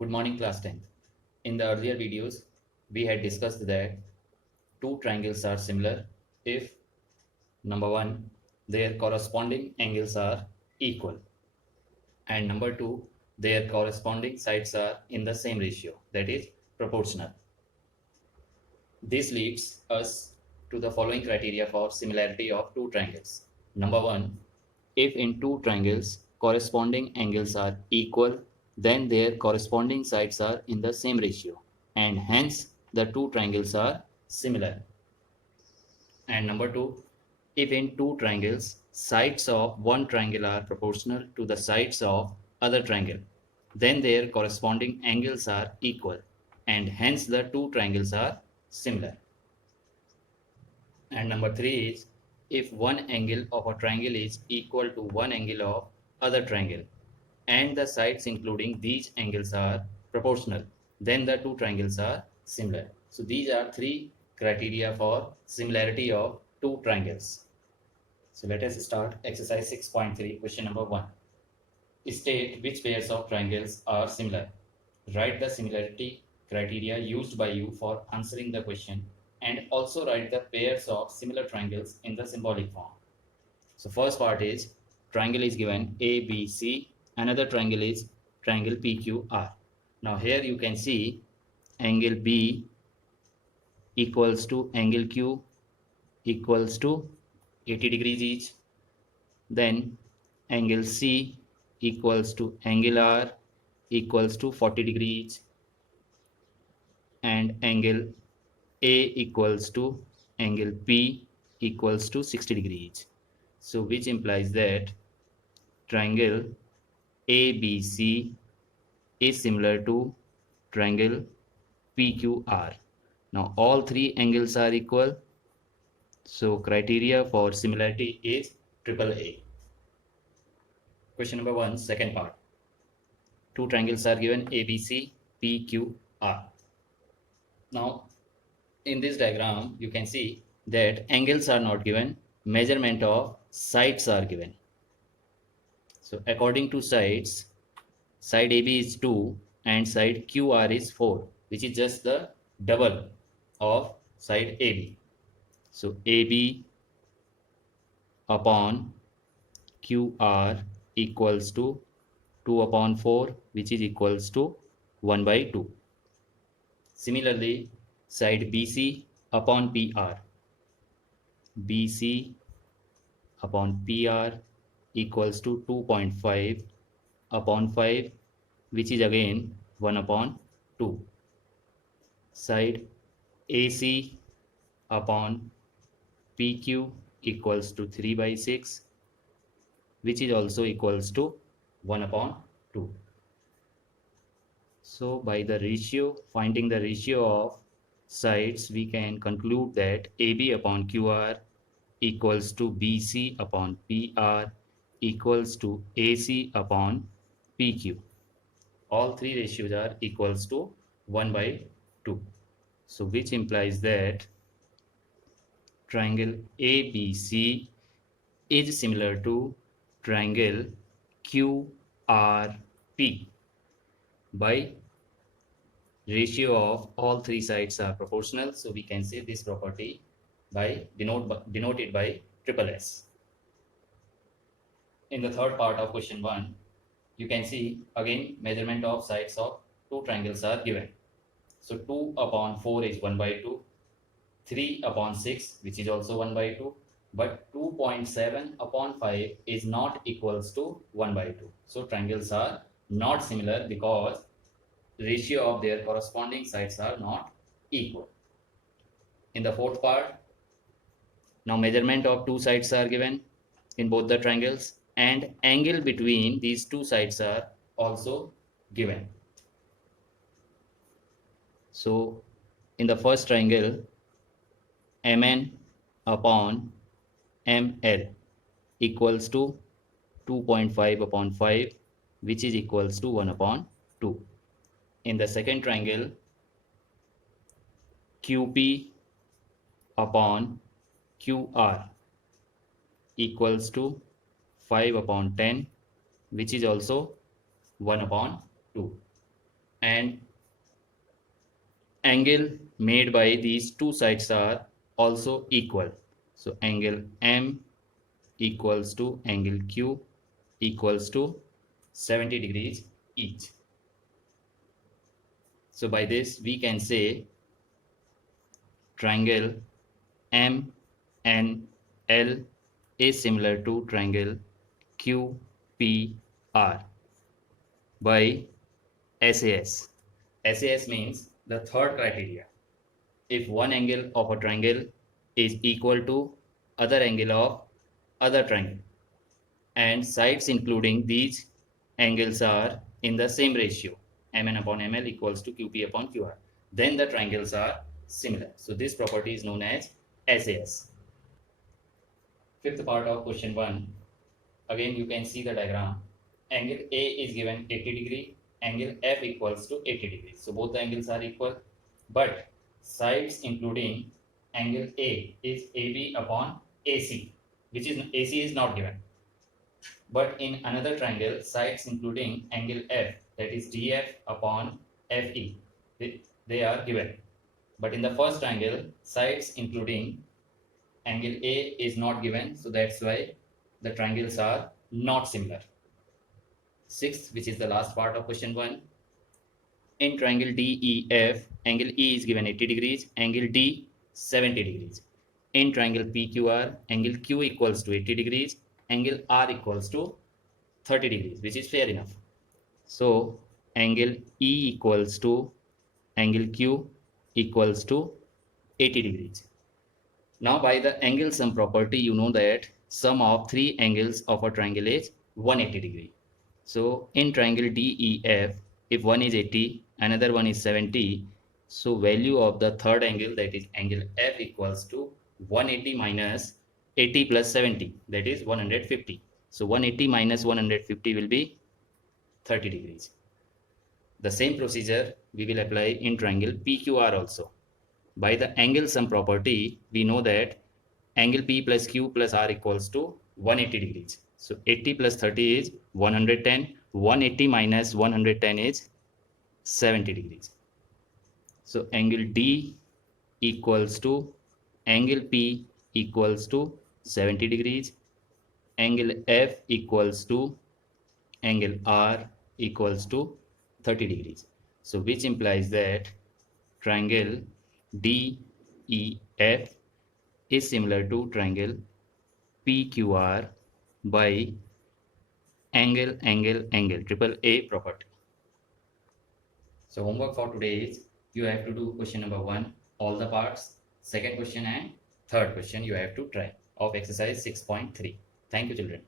Good morning, class 10th. In the earlier videos, we had discussed that two triangles are similar if number one, their corresponding angles are equal, and number two, their corresponding sides are in the same ratio, that is proportional. This leads us to the following criteria for similarity of two triangles. Number one, if in two triangles corresponding angles are equal, then their corresponding sides are in the same ratio, and hence the two triangles are similar. And number two, if in two triangles sides of one triangle are proportional to the sides of other triangle, then their corresponding angles are equal, and hence the two triangles are similar. And number three is if one angle of a triangle is equal to one angle of other triangle and the sides including these angles are proportional, then the two triangles are similar. So these are three criteria for similarity of two triangles. So let us start exercise 6.3, question number 1. State which pairs of triangles are similar. Write the similarity criteria used by you for answering the question and also write the pairs of similar triangles in the symbolic form. So first part is triangle is given ABC, another triangle is triangle PQR. Now here you can see angle B equals to angle Q equals to 80 degrees each. Then angle C equals to angle R equals to 40 degrees, and angle A equals to angle P equals to 60 degrees. So which implies that triangle ABC is similar to triangle PQR. Now all three angles are equal. So criteria for similarity is triple A. Question number 1, second part. Two triangles are given ABC, PQR. Now in this diagram you can see that angles are not given, measurement of sides are given. So according to sides, side AB is 2 and side QR is 4, which is just the double of side AB. So AB upon QR equals to 2 upon 4, which is equals to 1 by 2. Similarly, side BC upon PR, BC upon PR equals to 2.5 upon 5, which is again 1 upon 2. Side AC upon PQ equals to 3 by 6, which is also equals to 1 upon 2. So by the ratio, finding the ratio of sides, we can conclude that AB upon QR equals to BC upon PR equals to AC upon PQ. All three ratios are equals to 1 by 2. So which implies that triangle ABC is similar to triangle QRP by ratio of all three sides are proportional. So we can say this property by denoted by triple S. In the third part of question 1, you can see again measurement of sides of two triangles are given. So 2 upon 4 is 1 by 2, 3 upon 6, which is also 1 by 2, but 2.7 upon 5 is not equals to 1 by 2. So triangles are not similar because ratio of their corresponding sides are not equal. In the fourth part, now measurement of two sides are given in both the triangles and angle between these two sides are also given. So in the first triangle, MN upon ML equals to 2.5 upon 5, which is equals to 1 upon 2. In the second triangle, QP upon QR equals to 5 upon 10, which is also 1 upon 2. and angle made by these two sides are also equal. So angle M equals to angle Q equals to 70 degrees each. So by this we can say triangle MNL is similar to triangle QPR by SAS. SAS means the third criteria. If one angle of a triangle is equal to other angle of other triangle and sides including these angles are in the same ratio, Mn upon Ml equals to Qp upon Qr, then the triangles are similar. So this property is known as SAS. Fifth part of question 1. Again you can see the diagram. Angle A is given 80 degree, angle F equals to 80 degrees. So both the angles are equal, but sides including angle A is AB upon AC, which is AC is not given. But in another triangle, sides including angle F, that is DF upon FE, they are given. But in the first triangle, sides including angle A is not given, so that's why the triangles are not similar. Sixth, which is the last part of question 1. In triangle DEF, angle E is given 80 degrees, angle D 70 degrees. In triangle PQR, angle Q equals to 80 degrees, angle R equals to 30 degrees, which is fair enough. So angle E equals to angle Q equals to 80 degrees. Now by the angle sum property, you know that sum of three angles of a triangle is 180 degree. So in triangle DEF, if one is 80, another one is 70, so value of the third angle, that is angle F, equals to 180 minus 80 plus 70, that is 150. So 180 minus 150 will be 30 degrees. The same procedure we will apply in triangle PQR also. By the angle sum property, we know that angle P plus Q plus R equals to 180 degrees. So 80 plus 30 is 110. 180 minus 110 is 70 degrees. So angle D equals to angle P equals to 70 degrees. Angle F equals to angle R equals to 30 degrees. So which implies that triangle DEF is similar to triangle PQR by angle triple A property. So homework for today is you have to do question number 1, all the parts, second question and third question you have to try of exercise 6.3. Thank you children.